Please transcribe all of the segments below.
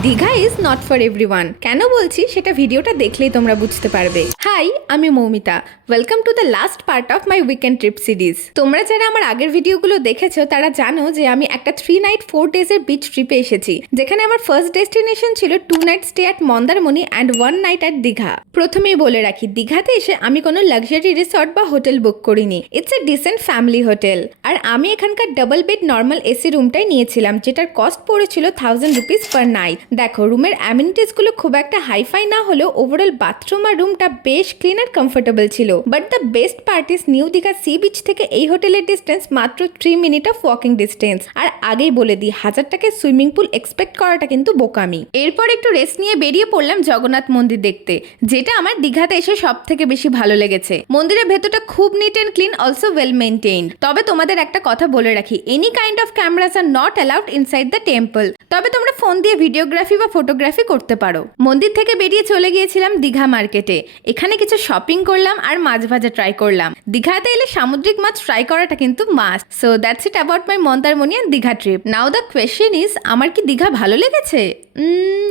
Digha is not for everyone. কেন বলছি সেটা ভিডিওটা দেখলেই তোমরা বুঝতে পারবে। হাই, আমি Moumita. Welcome to the last part of my weekend trip series. তোমরা যারা আমার আগের ভিডিওগুলো দেখেছো তারা জানো যে আমি একটা 3 নাইট 4 ডেজের বিচ ট্রিপে এসেছি, যেখানে আমার ফার্স্ট ডেস্টিনেশন ছিল 2 night stay at Mandarmani and 1 night at Digha. প্রথমেই বলে রাখি, দীঘাতে এসে আমি কোনো লাক্সারি রিসর্ট বা হোটেল বুক করিনি। It's a decent family hotel. আর আমি এখানকার ডাবল বেড নর্মাল এসি রুমটাই নিয়েছিলাম, যেটার কস্ট পড়েছিল 1000 রুপিস পার নাইট। দেখো, রুমের অ্যামিনিটিসগুলো খুব একটা হাইফাই না হলেও ওভারঅল বাথরুম আর রুমটা বেশ ক্লিন আর কমফোর্টেবল ছিল। But the best part is new Digha sea beach থেকে এই হোটেলের ডিস্টেন্স মাত্র 3 মিনিট অফ ওয়াকিং ডিস্টেন্স। আর আগেই বলে দিই, 1000 টাকায় সুইমিং পুল এক্সপেক্ট করাটা কিন্তু বোকামি। এরপর একটু রেস্ট নিয়ে বেরিয়ে পড়লাম জগন্নাথ মন্দির দেখতে, যেটা আমার দীঘাতে এসে সব থেকে বেশি ভালো লেগেছে। মন্দিরের ভেতরটা খুব neat and clean, also well maintained. তবে তোমাদের একটা কথা বলে রাখি, any kind of cameras are not allowed inside the temple. তবে তোমরা ফোন দিয়ে ভিডিওগ্রাফি বা ফটোগ্রাফি করতে পারো। মন্দির থেকে বেরিয়ে চলে গিয়েছিলাম দীঘা মার্কেটে। এখানে কিছু শপিং করলাম আর মাছ ভাজা ট্রাই করলাম। দীঘাতে এলে সামুদ্রিক মাছ ট্রাই করাটা কিন্তু must. So that's it about my Mandarmani and Digha trip. Now the question is, আমার কি দীঘা ভালো লেগেছে?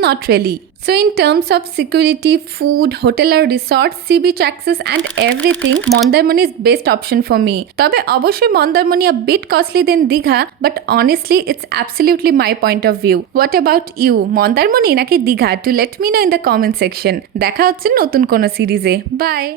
Not really. So in terms of security, food, hotel or resort, sea beach access and everything, Mondarmani is best option for me. তবে অবশ্যই Mandarmani a bit costly than Digha, but honestly it's absolutely my point of view. What about you? Mandarmani নাকি Digha? To let me know in the comment section. দেখা হচ্ছে নতুন কোনো সিরিজে। Bye!